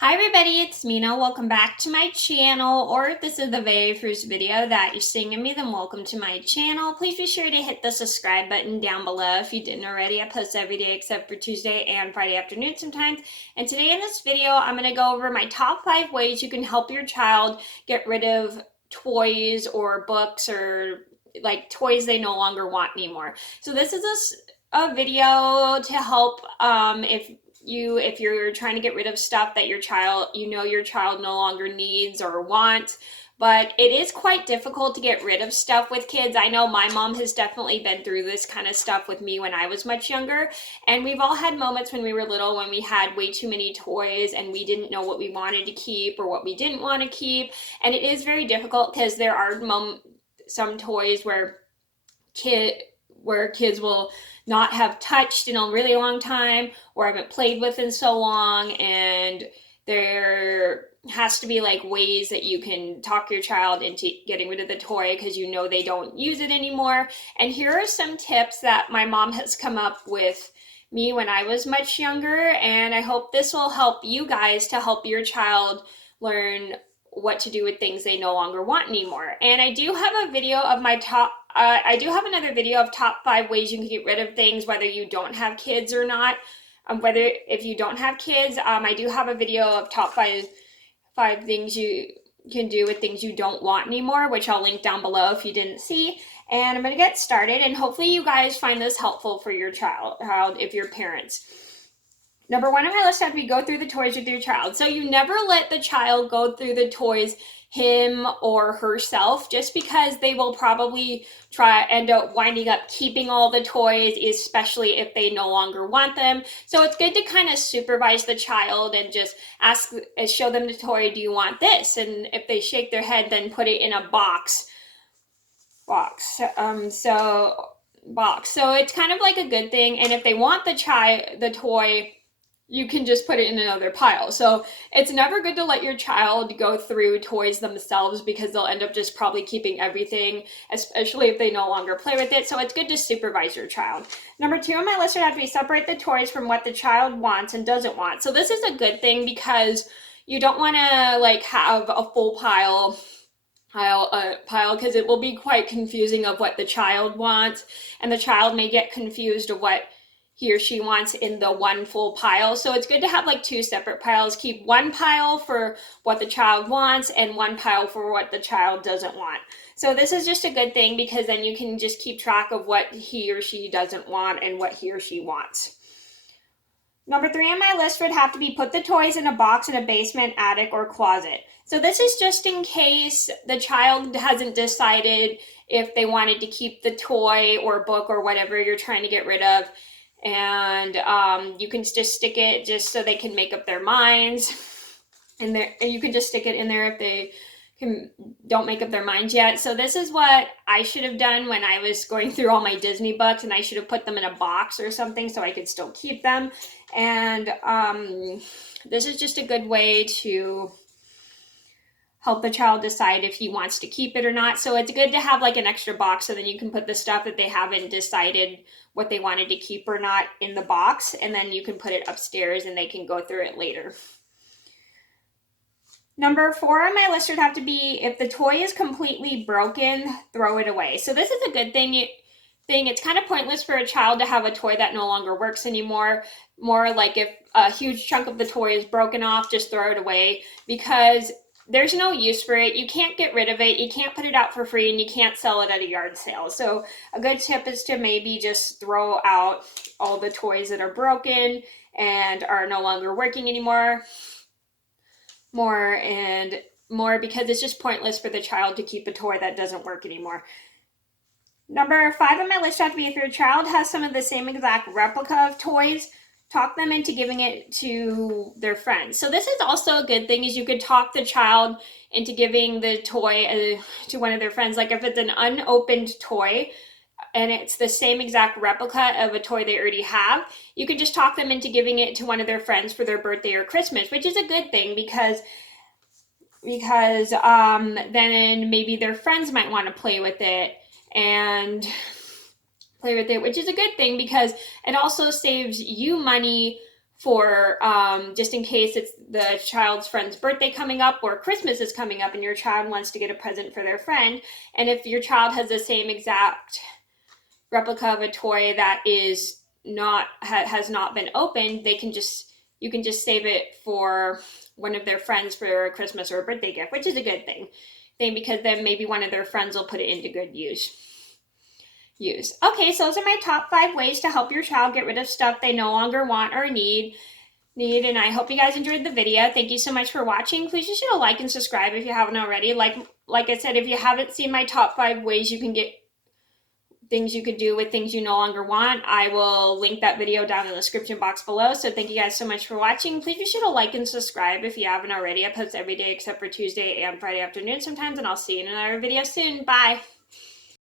Hi everybody, it's Mena. Welcome back to my channel, or if this is the very first video that you're seeing of me, then welcome to my channel. Please be sure to hit the subscribe button down below if you didn't already. I post every day except for Tuesday and Friday afternoon sometimes. And today in this video, I'm going to go over my top 5 ways you can help your child get rid of toys or books or like toys they no longer want anymore. So this is a video to help if you're trying to get rid of stuff that your child no longer needs or wants. But it is quite difficult to get rid of stuff with kids. I know my mom has definitely been through this kind of stuff with me when I was much younger, and we've all had moments when we were little when we had way too many toys and we didn't know what we wanted to keep or what we didn't want to keep. And it is very difficult because there are some toys where kids will not have touched in a really long time or haven't played with in so long, and there has to be like ways that you can talk your child into getting rid of the toy because you know they don't use it anymore. And here are some tips that my mom has come up with me when I was much younger, and I hope this will help you guys to help your child learn what to do with things they no longer want anymore. And I do have a video of I do have another video of top 5 ways you can get rid of things whether you don't have kids or not. Whether if you don't have kids, I do have a video of top 5 things you can do with things you don't want anymore, which I'll link down below if you didn't see. And I'm going to get started, and hopefully you guys find this helpful for your child if you're parents. Number 1 on my list had to be go through the toys with your child. So you never let the child go through the toys him or herself, just because they will probably end up winding up keeping all the toys, especially if they no longer want them. So it's good to kind of supervise the child and just show them the toy, do you want this? And if they shake their head, then put it in a box. So it's kind of like a good thing. And if they want the toy, you can just put it in another pile. So it's never good to let your child go through toys themselves because they'll end up just probably keeping everything, especially if they no longer play with it. So it's good to supervise your child. Number 2 on my list would have to be separate the toys from what the child wants and doesn't want. So this is a good thing because you don't want to like have a full pile because it will be quite confusing of what the child wants, and the child may get confused of what he or she wants in the one full pile. So it's good to have like 2 separate piles. Keep one pile for what the child wants and one pile for what the child doesn't want. So this is just a good thing because then you can just keep track of what he or she doesn't want and what he or she wants. Number 3 on my list would have to be put the toys in a box in a basement, attic, or closet. So this is just in case the child hasn't decided if they wanted to keep the toy or book or whatever you're trying to get rid of. And you can just stick it just so they can make up their minds. And you can just stick it in there if they don't make up their minds yet. So this is what I should have done when I was going through all my Disney books, and I should have put them in a box or something so I could still keep them. And this is just a good way to help the child decide if he wants to keep it or not. So it's good to have like an extra box so then you can put the stuff that they haven't decided what they wanted to keep or not in the box, and then you can put it upstairs and they can go through it later. Number 4 on my list would have to be if the toy is completely broken, throw it away. So this is a good thing. It's kind of pointless for a child to have a toy that no longer works anymore. More like if a huge chunk of the toy is broken off, just throw it away because there's no use for it. You can't get rid of it. You can't put it out for free, and you can't sell it at a yard sale. So a good tip is to maybe just throw out all the toys that are broken and are no longer working anymore. More because it's just pointless for the child to keep a toy that doesn't work anymore. Number 5 on my list have to be if your child has some of the same exact replica of toys, talk them into giving it to their friends. So this is also a good thing, is you could talk the child into giving the toy to one of their friends. Like if it's an unopened toy and it's the same exact replica of a toy they already have, you could just talk them into giving it to one of their friends for their birthday or Christmas, which is a good thing because then maybe their friends might want to play with it, which is a good thing because it also saves you money for just in case it's the child's friend's birthday coming up or Christmas is coming up and your child wants to get a present for their friend. And if your child has the same exact replica of a toy that is not has not been opened, you can just save it for one of their friends for a Christmas or a birthday gift, which is a good thing because then maybe one of their friends will put it into good use. Okay, so those are my top 5 ways to help your child get rid of stuff they no longer want or need. And I hope you guys enjoyed the video. Thank you so much for watching. Please just hit a like and subscribe if you haven't already. Like I said, if you haven't seen my top 5 ways you can get things you could do with things you no longer want, I will link that video down in the description box below. So thank you guys so much for watching. Please just hit a like and subscribe if you haven't already. I post every day except for Tuesday and Friday afternoon sometimes, and I'll see you in another video soon. Bye.